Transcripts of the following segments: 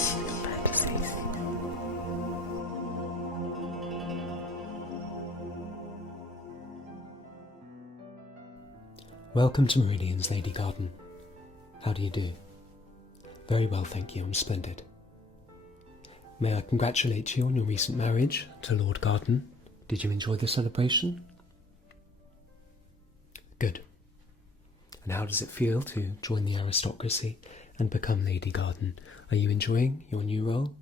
dreams, your fantasies. Welcome to Meridian's Lady Garden. How do you do? Very well, thank you. I'm splendid. May I congratulate you on your recent marriage to Lord Garden? Did you enjoy the celebration? Good. And how does it feel to join the aristocracy and become Lady Garden? Are you enjoying your new role?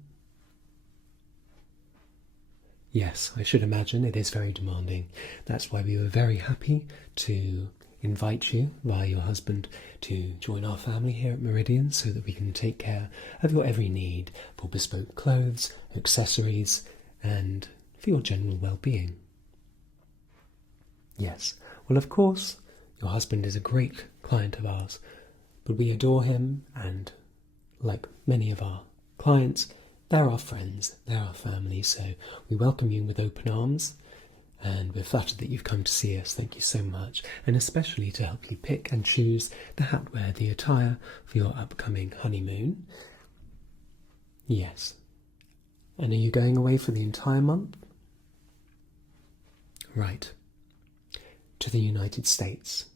Yes, I should imagine it is very demanding. That's why we were very happy to invite you via your husband to join our family here at Meridian so that we can take care of your every need for bespoke clothes, accessories, and for your general well-being. Yes, well, of course, your husband is a great client of ours, but we adore him, and like many of our clients, they're our friends, they're our family, so we welcome you with open arms, and we're flattered that you've come to see us. Thank you so much, and especially to help you pick and choose the hatwear, the attire for your upcoming honeymoon. Yes. And are you going away for the entire month? Right. To the United States.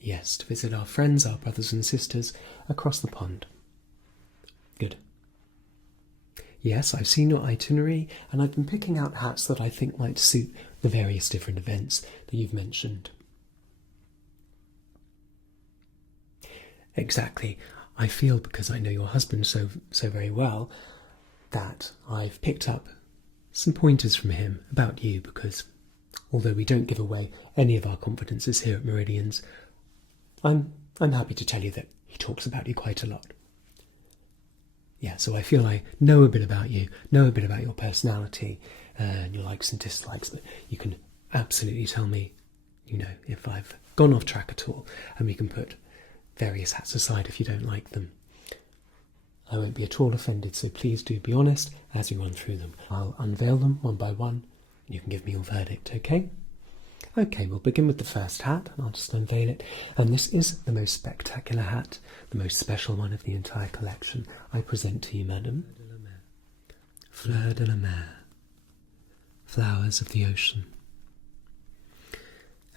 Yes, to visit our friends, our brothers and sisters across the pond. Good. Yes, I've seen your itinerary, and I've been picking out hats that I think might suit the various different events that you've mentioned. Exactly. I feel, because I know your husband so very well, that I've picked up some pointers from him about you, because although we don't give away any of our confidences here at Meridian's, I'm happy to tell you that he talks about you quite a lot. Yeah, so I feel I know a bit about you, know a bit about your personality and your likes and dislikes, but you can absolutely tell me, if I've gone off track at all, and we can put various hats aside if you don't like them. I won't be at all offended, so please do be honest as we run through them. I'll unveil them one by one, and you can give me your verdict, okay? Okay, we'll begin with the first hat, and I'll just unveil it. And this is the most spectacular hat, the most special one of the entire collection. I present to you, madam, Fleur de la Mer, flowers of the ocean.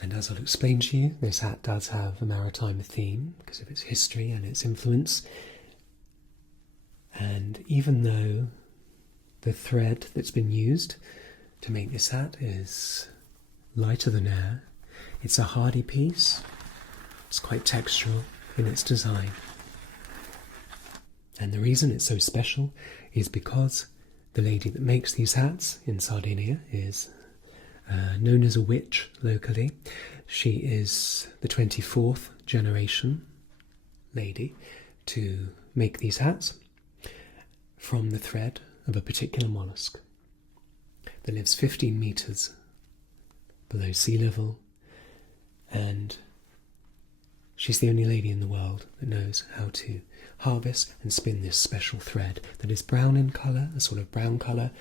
And as I'll explain to you, this hat does have a maritime theme because of its history and its influence. And even though the thread that's been used to make this hat is lighter than air, it's a hardy piece. It's quite textural in its design. And the reason it's so special is because the lady that makes these hats in Sardinia is known as a witch locally. She is the 24th generation lady to make these hats from the thread of a particular mollusk that lives 15 metres below sea level, and she's the only lady in the world that knows how to harvest and spin this special thread that is brown in colour, a sort of brown colour,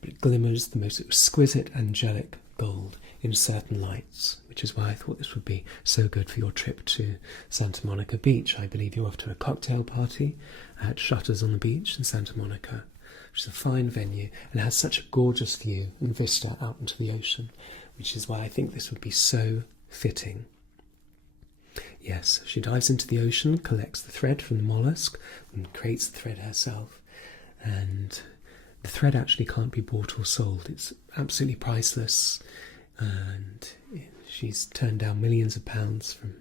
but it glimmers the most exquisite angelic gold in certain lights, which is why I thought this would be so good for your trip to Santa Monica Beach. I believe you're off to a cocktail party at Shutters on the Beach in Santa Monica, which is a fine venue and has such a gorgeous view and vista out into the ocean, which is why I think this would be so fitting. Yes, she dives into the ocean, collects the thread from the mollusk and creates the thread herself, and the thread actually can't be bought or sold. It's absolutely priceless, and she's turned down millions of pounds from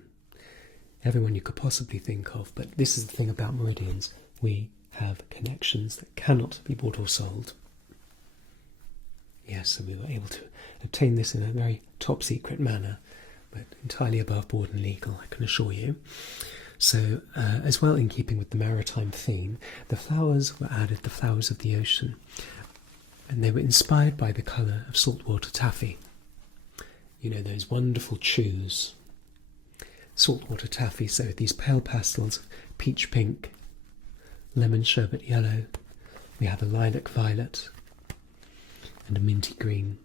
everyone you could possibly think of. But this is the thing about Meridians. We have connections that cannot be bought or sold. Yes, so we were able to obtain this in a very top secret manner, but entirely above board and legal, I can assure you. So, as well, in keeping with the maritime theme, the flowers were added, the flowers of the ocean, and they were inspired by the colour of saltwater taffy. You know, those wonderful chews. Saltwater taffy, so these pale pastels of peach pink, lemon sherbet yellow, we have a lilac violet, and a minty green.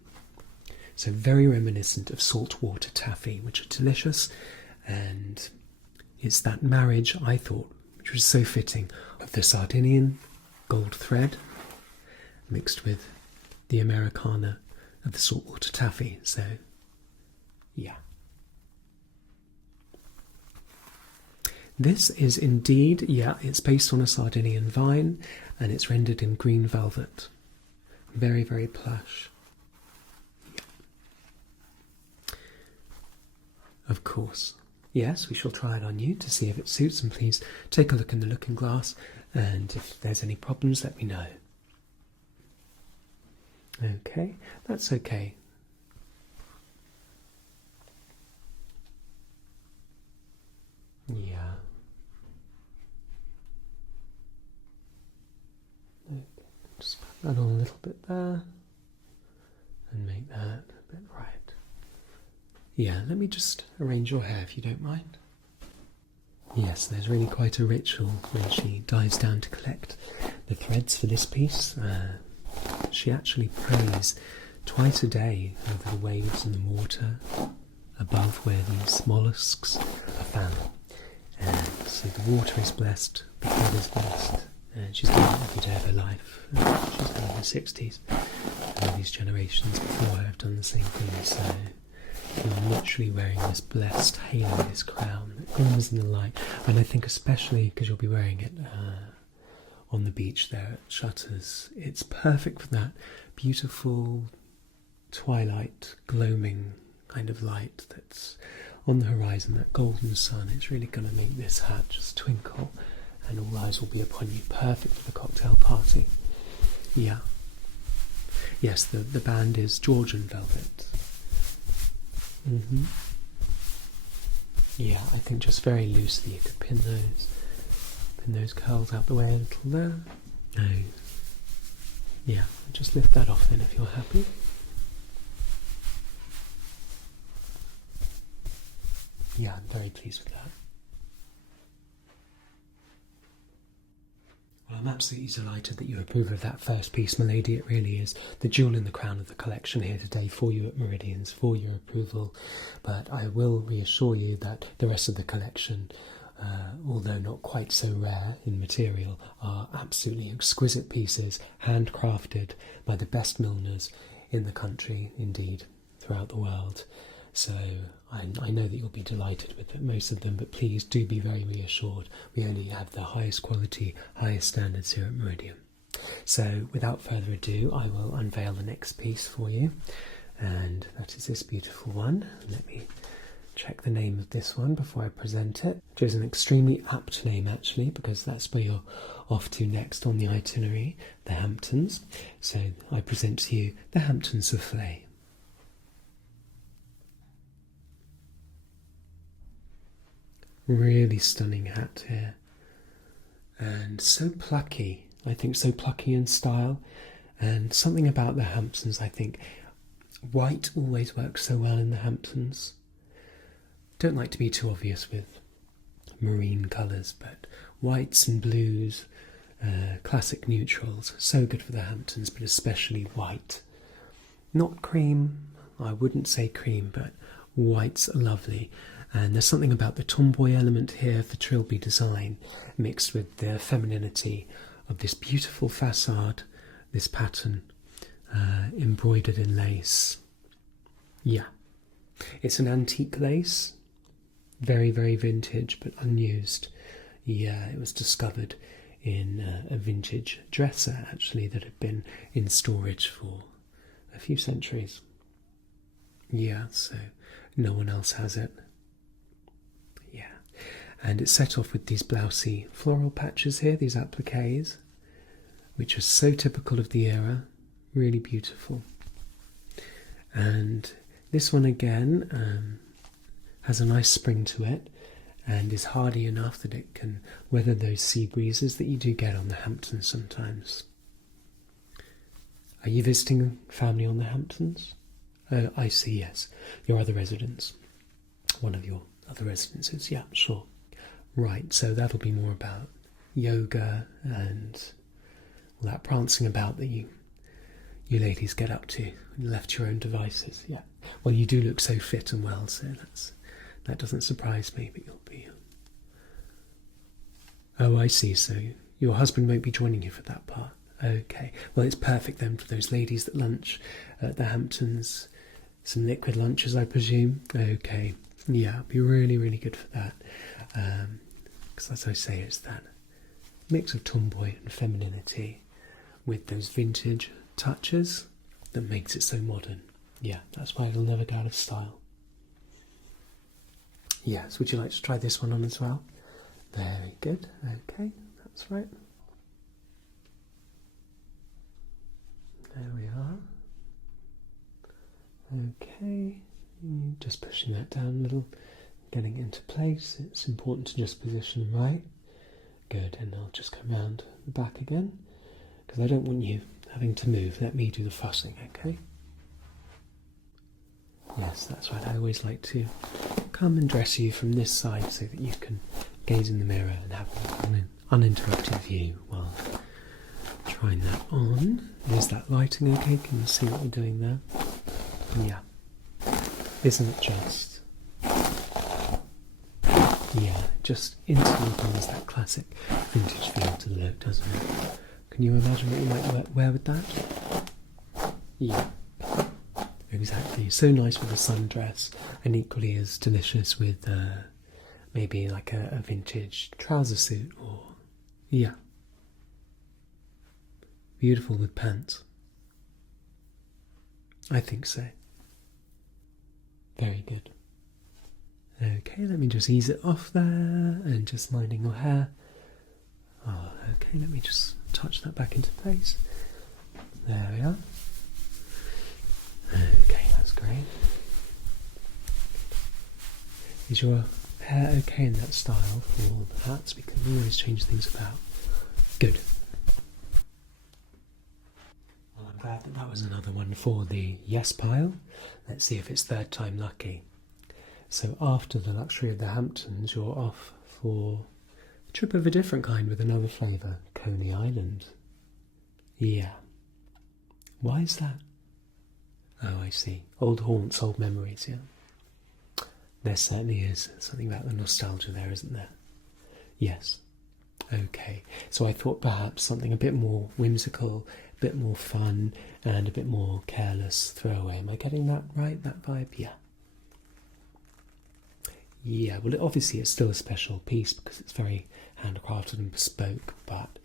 So very reminiscent of saltwater taffy, which are delicious, and it's that marriage, I thought, which was so fitting, of the Sardinian gold thread mixed with the Americana of the saltwater taffy. So, yeah. This is indeed, yeah, it's based on a Sardinian vine and it's rendered in green velvet. Very, very plush. Yeah. Of course. Yes, we shall try it on you to see if it suits, and please take a look in the looking glass, and if there's any problems, let me know. Okay, that's okay. Yeah. Okay. Just put that on a little bit there, and make that a bit right. Yeah, let me just arrange your hair if you don't mind. Yes, there's really quite a ritual when she dives down to collect the threads for this piece. She actually prays twice a day over the waves and the water above where these mollusks are found. And so the water is blessed, the thread is blessed, and she's done it every day of her life. She's now in her 60s, and all these generations before her have done the same thing. So you're literally wearing this blessed halo, this crown that gleams in the light. And I think especially because you'll be wearing it on the beach there at Shutters, it's perfect for that beautiful twilight, gloaming kind of light that's on the horizon, that golden sun. It's really going to make this hat just twinkle, and all eyes will be upon you. Perfect for the cocktail party. Yeah. Yes, the band is Georgian velvet. Yeah, I think just very loosely you could pin those curls out the way a little there. No. Yeah, just lift that off then if you're happy. Yeah, I'm very pleased with that. Well, I'm absolutely delighted that you approve of that first piece, my lady. It really is the jewel in the crown of the collection here today for you at Meridians, for your approval. But I will reassure you that the rest of the collection, although not quite so rare in material, are absolutely exquisite pieces, handcrafted by the best milliners in the country, indeed, throughout the world. So I know that you'll be delighted with most of them, but please do be very reassured. We only have the highest quality, highest standards here at Meridian. So without further ado, I will unveil the next piece for you, and that is this beautiful one. Let me check the name of this one before I present it, which is an extremely apt name actually, because that's where you're off to next on the itinerary, the Hamptons. So I present to you the Hampton Soufflé. Really stunning hat here, and so plucky. I think so plucky in style, and something about the Hamptons. I think white always works so well in the Hamptons. Don't like to be too obvious with marine colours, but whites and blues, classic neutrals, so good for the Hamptons, but especially white. Not cream, I wouldn't say cream, but whites are lovely. And there's something about the tomboy element here of the trilby design mixed with the femininity of this beautiful facade, this pattern embroidered in lace. Yeah, it's an antique lace, very, very vintage but unused. Yeah, it was discovered in a vintage dresser actually that had been in storage for a few centuries. Yeah, so no one else has it. And it's set off with these blousey floral patches here, these appliques, which are so typical of the era, really beautiful. And this one again has a nice spring to it and is hardy enough that it can weather those sea breezes that you do get on the Hamptons sometimes. Are you visiting family on the Hamptons? I see, yes. Your other residence. One of your other residences, yeah, sure. Right, so that'll be more about yoga and all that prancing about that you ladies get up to, left to your own devices. Yeah. Well, you do look so fit and well, so that doesn't surprise me. But you'll be. Oh, I see. So Your husband won't be joining you for that part. Okay. Well, it's perfect then for those ladies that lunch at the Hamptons. Some liquid lunches, I presume. Okay. Yeah, it'll be really, really good for that. Because as I say, it's that mix of tomboy and femininity with those vintage touches that makes it so modern. Yeah, that's why it'll never go out of style. Yes, would you like to try this one on as well? Very good. Okay, that's right. There we are. Okay, just pushing that down a little, getting it into place. It's important to just position right. Good, and I'll just come round the back again, because I don't want you having to move. Let me do the fussing, okay? Yes, that's right. I always like to come and dress you from this side so that you can gaze in the mirror and have an uninterrupted view while trying that on. Is that lighting okay? Can you see what we're doing there? Yeah. Isn't it just? Yeah, just instantly brings that classic vintage feel to the look, doesn't it? Can you imagine what you might wear with that? Yeah. Exactly. So nice with a sundress, and equally as delicious with maybe like a vintage trouser suit, or yeah. Beautiful with pants. I think so. Very good. Okay, let me just ease it off there and just minding your hair. Oh, okay, let me just touch that back into place. There we are. Okay, that's great. Is your hair okay in that style for the hats? We can always change things about. Good. Well, I'm glad that was another one for the yes pile. Let's see if it's third time lucky. So after the luxury of the Hamptons, you're off for a trip of a different kind with another flavour. Coney Island. Yeah. Why is that? Oh, I see. Old haunts, old memories, yeah. There certainly is something about the nostalgia there, isn't there? Yes. Okay. So I thought perhaps something a bit more whimsical, a bit more fun, and a bit more careless throwaway. Am I getting that right, that vibe? Yeah. Yeah, well, obviously it's still a special piece because it's very handcrafted and bespoke, but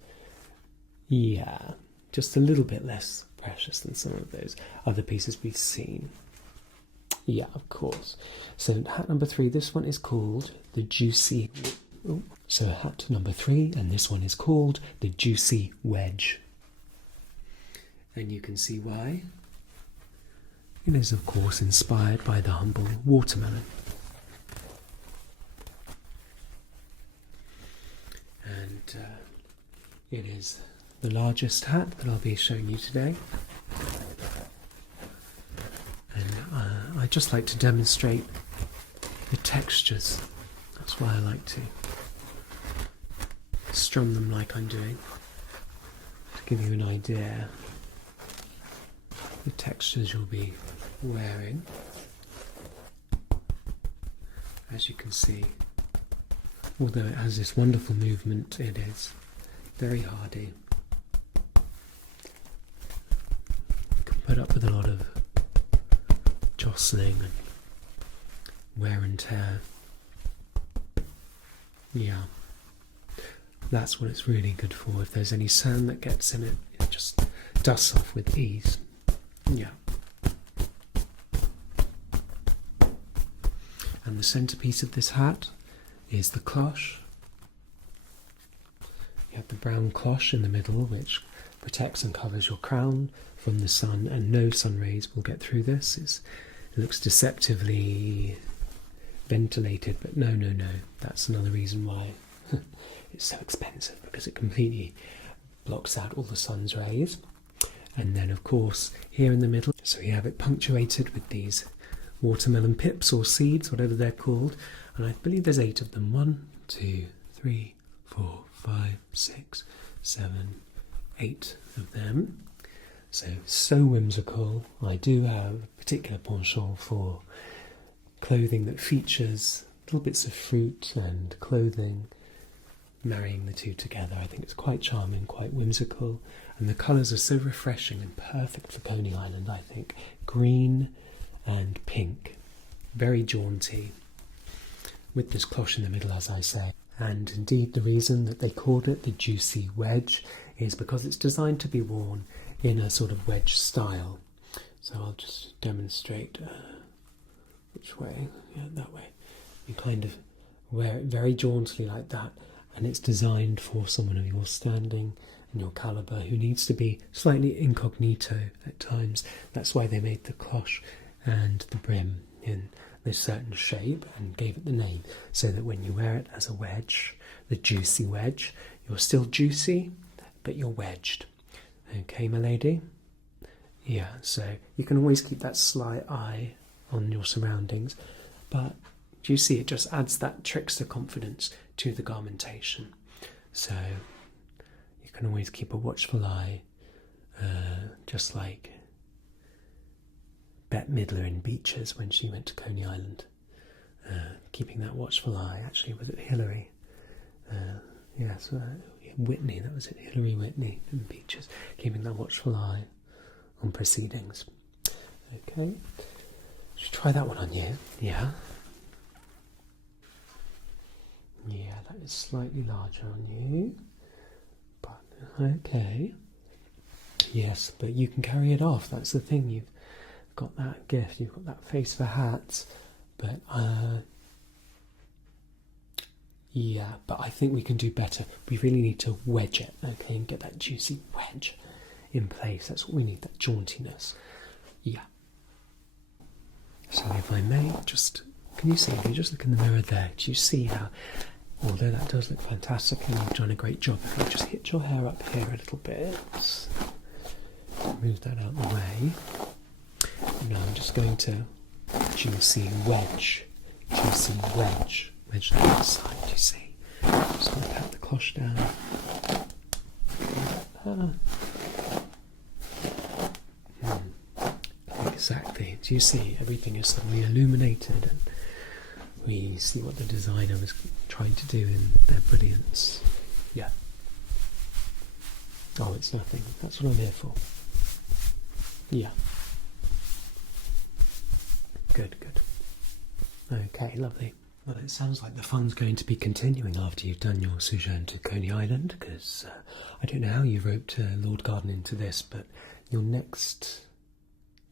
yeah, just a little bit less precious than some of those other pieces we've seen. Yeah, of course. So hat number 3, this one is called the Juicy... Oh, so hat number 3, and this one is called the Juicy Wedge. And you can see why. It is, of course, inspired by the humble watermelon. And it is the largest hat that I'll be showing you today. And I just like to demonstrate the textures. That's why I like to strum them like I'm doing, to give you an idea the textures you'll be wearing. As you can see, although it has this wonderful movement, it is very hardy. You can put up with a lot of jostling and wear and tear. Yeah, that's what it's really good for. If there's any sand that gets in it, it just dusts off with ease. Yeah. And the centerpiece of this hat is the cloche. You have the brown cloche in the middle, which protects and covers your crown from the sun, and no sun rays will get through this. It looks deceptively ventilated, but no, that's another reason why it's so expensive, because it completely blocks out all the sun's rays. And then, of course, here in the middle, so you have it punctuated with these watermelon pips or seeds, whatever they're called, and I believe there's 8 of them. 1, 2, 3, 4, 5, 6, 7, 8 of them. So whimsical. I do have a particular penchant for clothing that features little bits of fruit and clothing marrying the two together. I think it's quite charming, quite whimsical, and the colours are so refreshing and perfect for Coney Island, I think. Green and pink, very jaunty, with this cloche in the middle, as I say. And indeed, the reason that they called it the Juicy Wedge is because it's designed to be worn in a sort of wedge style. So I'll just demonstrate which way. Yeah, that way. You kind of wear it very jauntily like that, and it's designed for someone of your standing and your calibre who needs to be slightly incognito at times. That's why they made the cloche and the brim in this certain shape and gave it the name, so that when you wear it as a wedge, the Juicy Wedge, you're still juicy, but you're wedged. Okay, my lady? Yeah, so you can always keep that sly eye on your surroundings, but do you see, it just adds that trickster confidence to the garmentation. So you can always keep a watchful eye, just like Bette Midler in Beaches when she went to Coney Island. Keeping that watchful eye. Actually, was it Hillary? Yes, Whitney, that was it, Hillary Whitney in Beaches. Keeping that watchful eye on proceedings. Okay, should try that one on you. Yeah. Yeah, that is slightly larger on you. But, okay. Yes, but you can carry it off. That's the thing. You've got that gift. You've got that face for hats. But, yeah, but I think we can do better. We really need to wedge it, okay, and get that juicy wedge in place. That's what we need, that jauntiness. Yeah. So if I may, just, can you see, if you just look in the mirror there, do you see how, although that does look fantastic and you've done a great job, if you just hit your hair up here a little bit, move that out of the way. Now I'm just going to juicy wedge, wedge that inside, you see. Just going to pat the cloche down. Exactly. Do you see? Everything is suddenly illuminated, and we see what the designer was trying to do in their brilliance. Yeah. Oh, it's nothing. That's what I'm here for. Yeah. Good, good. Okay, lovely. Well, it sounds like the fun's going to be continuing after you've done your sojourn to Coney Island, because I don't know how you roped Lord Garden into this, but your next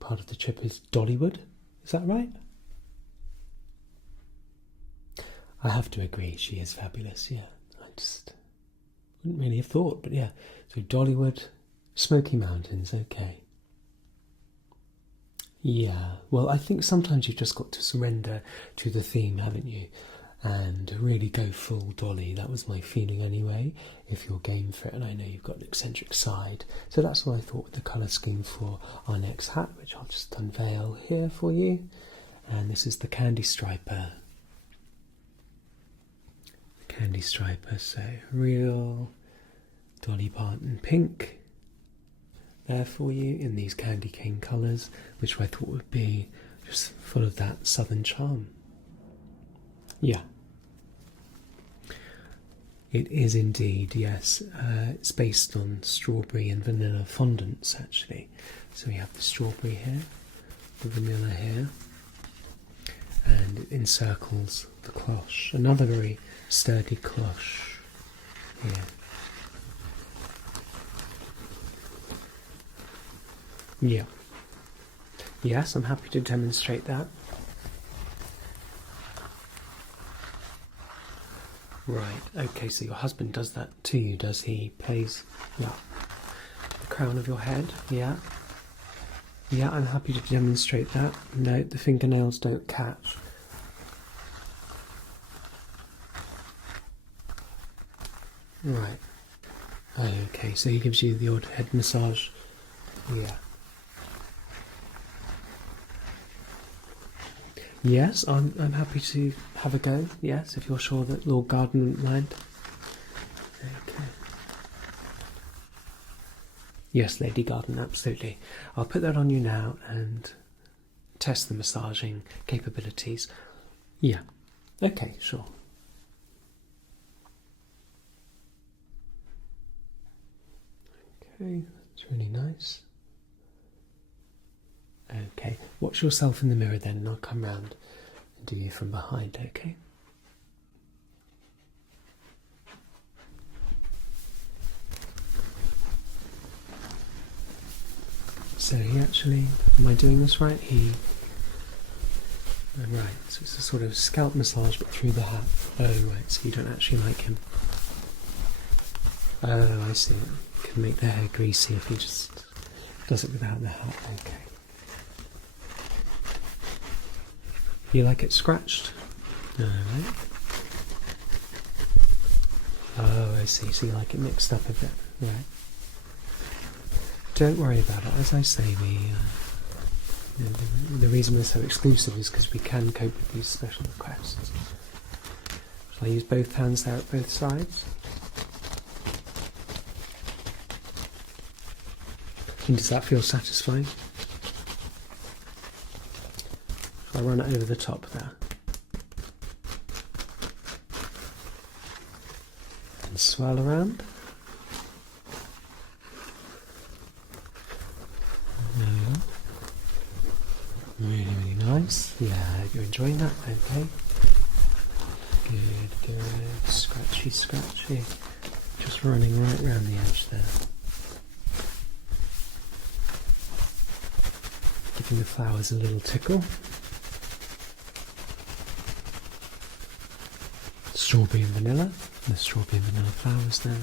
part of the trip is Dollywood. Is that right? I have to agree, she is fabulous, yeah. I just wouldn't really have thought, but yeah. So Dollywood, Smoky Mountains, okay. Yeah, well, I think sometimes you've just got to surrender to the theme, haven't you? And really go full Dolly. That was my feeling anyway, if you're game for it, and I know you've got an eccentric side. So that's what I thought with the colour scheme for our next hat, which I'll just unveil here for you. And this is the Candy Striper. Candy Striper, so real Dolly Parton pink there for you in these candy cane colours, which I thought would be just full of that southern charm. Yeah. It is indeed, yes. It's based on strawberry and vanilla fondants, actually. So we have the strawberry here, the vanilla here, and it encircles the cloche. Another very sturdy cloche here. Yeah. Yes, I'm happy to demonstrate that. Right, okay, so your husband does that to you, does he? Plays, yeah, the crown of your head, yeah. Yeah, I'm happy to demonstrate that. No, the fingernails don't catch. Right. Okay, so he gives you the odd head massage. Yeah. Yes, I'm happy to have a go. Yes, if you're sure that Lord Garden wouldn't mind. Okay. Yes, Lady Garden, absolutely. I'll put that on you now and test the massaging capabilities. Yeah. Okay, sure. Okay, that's really nice. Okay, watch yourself in the mirror then, and I'll come round and do you from behind, okay? So he actually, am I doing this right? Right, so it's a sort of scalp massage but through the hat. Oh right, so you don't actually like him. Oh, I see. It can make the hair greasy if he just does it without the hat. Okay. You like it scratched? Alright. Oh, I see. So you like it mixed up a bit. Right. Don't worry about it. As I say, the reason we're so exclusive is because we can cope with these special requests. Shall I use both hands there at both sides? And does that feel satisfying? Shall I run it over the top there? And swirl around. Really, really nice. Yeah, you're enjoying that, okay? Good, good. Scratchy, scratchy. Just running right around the edge there. Giving the flowers a little tickle. Strawberry and vanilla. The strawberry and vanilla flowers there.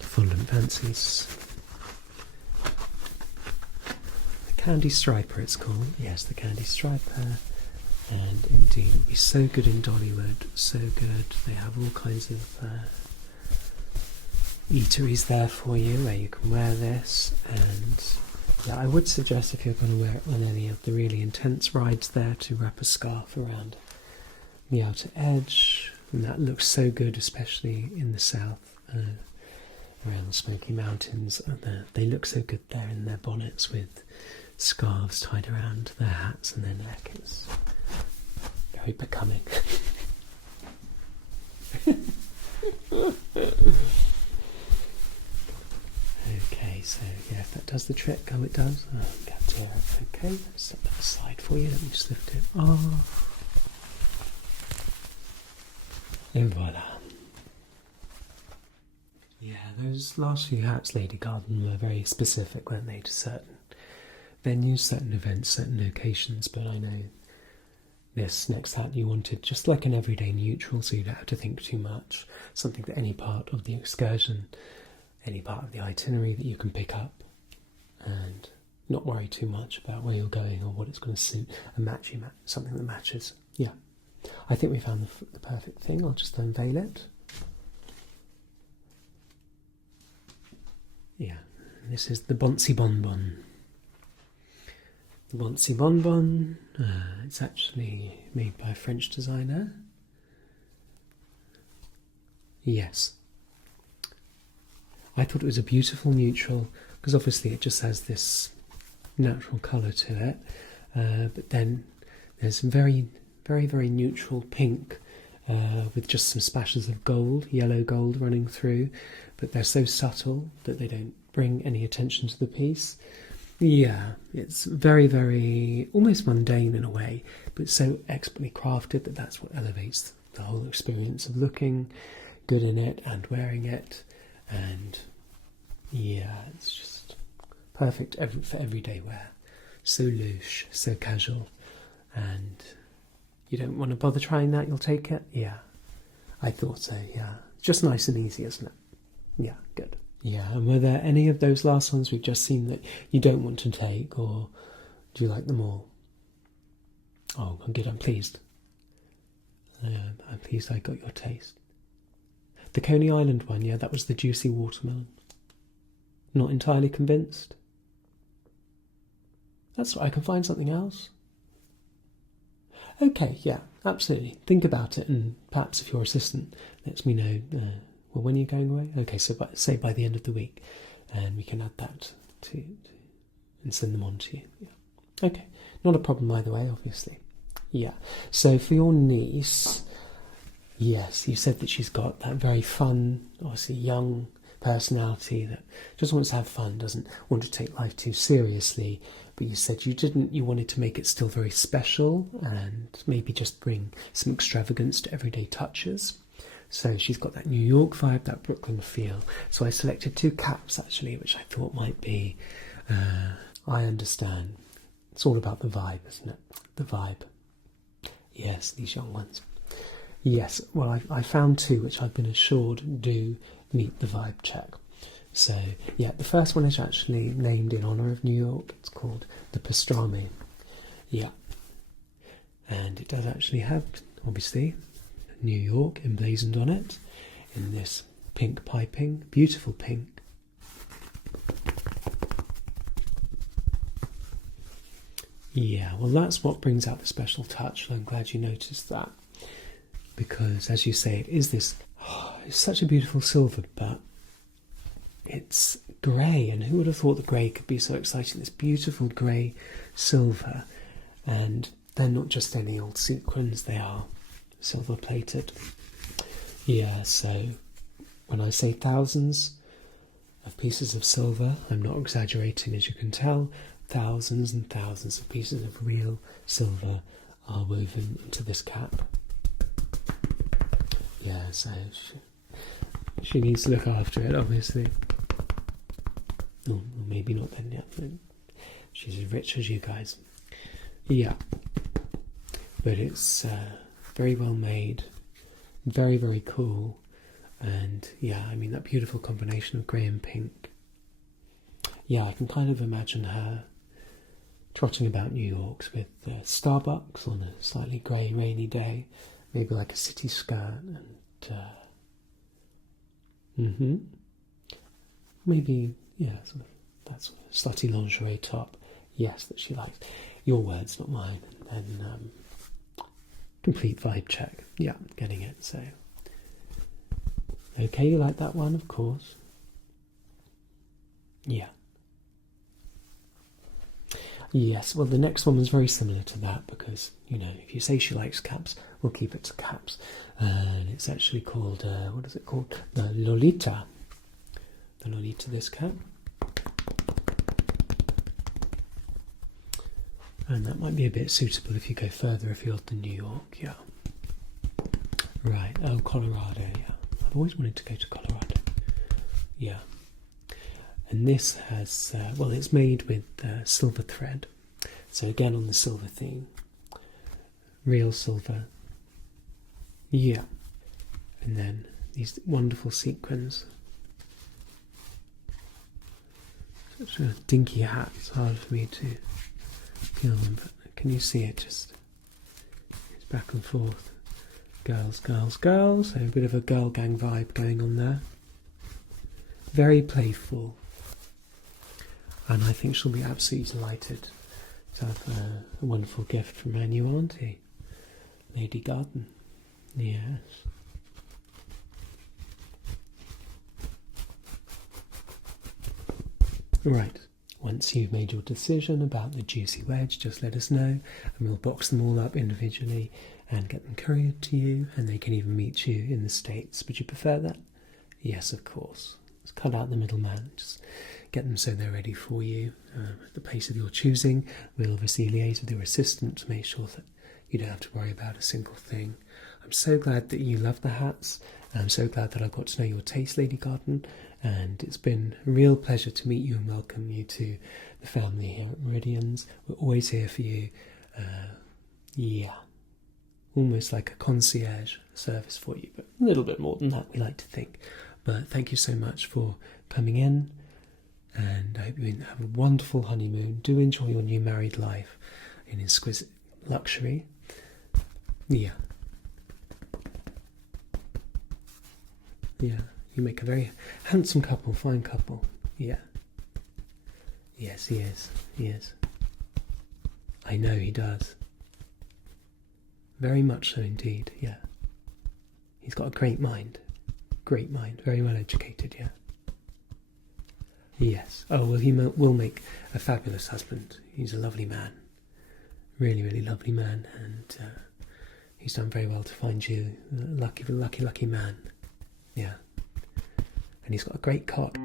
Fondant fancies. Candy striper it's called. Yes, the candy striper. And indeed, it would be so good in Dollywood. So good. They have all kinds of eateries there for you where you can wear this. And yeah, I would suggest if you're going to wear it on any of the really intense rides there to wrap a scarf around the outer edge. And that looks so good, especially in the south, around the Smoky Mountains. They look so good there in their bonnets with scarves tied around their hats and their neck. It's very becoming. Okay, so yeah, if that does the trick, it does. Okay, let's set that aside for you. Let me just lift it off. And voila. Yeah, those last few hats, Lady Garden, were very specific, weren't they, to certain venues, certain events, certain locations, but I know this next hat you wanted just like an everyday neutral, so you don't have to think too much. Something that any part of the excursion, any part of the itinerary that you can pick up and not worry too much about where you're going or what it's going to suit and match you, something that matches. Yeah, I think we found the perfect thing. I'll just unveil it. Yeah, this is the Boncy Bonbon. The Boncy Bonbon, it's actually made by a French designer. Yes. I thought it was a beautiful neutral, because obviously it just has this natural colour to it. But then there's some very, very, very neutral pink with just some splashes of gold, yellow gold running through. But they're so subtle that they don't bring any attention to the piece. Yeah, it's very, very, almost mundane in a way, but so expertly crafted that that's what elevates the whole experience of looking good in it and wearing it. And yeah, it's just perfect for everyday wear. So louche, so casual. And you don't want to bother trying that, you'll take it? Yeah, I thought so, yeah. Just nice and easy, isn't it? Yeah, good. Yeah, and were there any of those last ones we've just seen that you don't want to take, or do you like them all? Oh, good, I'm pleased. I'm pleased I got your taste. The Coney Island one, yeah, that was the juicy watermelon. Not entirely convinced? That's right, I can find something else. Okay, yeah, absolutely. Think about it, and perhaps if your assistant lets me know, well, when are you going away? Okay, so say by the end of the week, and we can add that to and send them on to you. Yeah. Okay, not a problem either way, obviously. Yeah, so for your niece, yes, you said that she's got that very fun, obviously young personality that just wants to have fun, doesn't want to take life too seriously. But you said you wanted to make it still very special and maybe just bring some extravagance to everyday touches. So she's got that New York vibe, that Brooklyn feel. So I selected 2 caps actually, which I thought might be, I understand. It's all about the vibe, isn't it? The vibe. Yes, these young ones. Yes, well, I found 2 which I've been assured do meet the vibe check. So, yeah, the first one is actually named in honour of New York. It's called the Pastrami. Yeah. And it does actually have, obviously, New York emblazoned on it in this pink piping, beautiful pink. Yeah, well, that's what brings out the special touch, and I'm glad you noticed that. Because, as you say, it is this, it's such a beautiful silver, but it's grey, and who would have thought the grey could be so exciting? This beautiful grey silver, and they're not just any old sequins, they are silver plated. Yeah, so when I say thousands of pieces of silver, I'm not exaggerating, as you can tell. Thousands and thousands of pieces of real silver are woven into this cap. Yeah, so she needs to look after it, obviously. Or maybe not then, yeah. She's as rich as you guys. Yeah. But it's very well made, very, very cool. And yeah, I mean, that beautiful combination of grey and pink. Yeah, I can kind of imagine her trotting about New York with Starbucks on a slightly grey, rainy day, maybe like a city skirt, and maybe, yeah, sort of that sort of slutty lingerie top, yes, that she likes. Your words, not mine. And then complete vibe check. Yeah, getting it. So okay, you like that one, of course. Yeah. Yes, well, the next one was very similar to that because, you know, if you say she likes caps, we'll keep it to caps. And it's actually called, what is it called? The Lolita. The Lolita, this cap. And that might be a bit suitable if you go further afield than New York, yeah. Right, oh, Colorado, yeah. I've always wanted to go to Colorado. Yeah. And this has, well, it's made with silver thread. So again on the silver theme. Real silver. Yeah. And then these wonderful sequins. Such a dinky hat. It's hard for me to peel them, but can you see it? Just it's back and forth. Girls, girls, girls. So a bit of a girl gang vibe going on there. Very playful. And I think she'll be absolutely delighted to have a wonderful gift from her new auntie, Lady Garden. Yes. Right. Once you've made your decision about the juicy wedge, just let us know and we'll box them all up individually and get them couriered to you, and they can even meet you in the States. Would you prefer that? Yes, of course. Let's cut out the middleman. Just get them so they're ready for you at the pace of your choosing. We'll obviously liaise with your assistant to make sure that you don't have to worry about a single thing. I'm so glad that you love the hats, and I'm so glad that I got to know your taste, Lady Garden, and it's been a real pleasure to meet you and welcome you to the family here at Meridians. We're always here for you. Yeah, almost like a concierge service for you, but a little bit more than that, we like to think. But thank you so much for coming in, and I hope you have a wonderful honeymoon. Do enjoy your new married life in exquisite luxury. Yeah. Yeah, you make a very handsome couple, fine couple. Yeah. Yes, he is. He is. I know he does. Very much so indeed, yeah. He's got a great mind. Great mind, very well educated, yeah. Yes. Oh, well, he will make a fabulous husband. He's a lovely man. Really, really lovely man, and he's done very well to find you. Lucky man. Yeah. and he's got a great cot.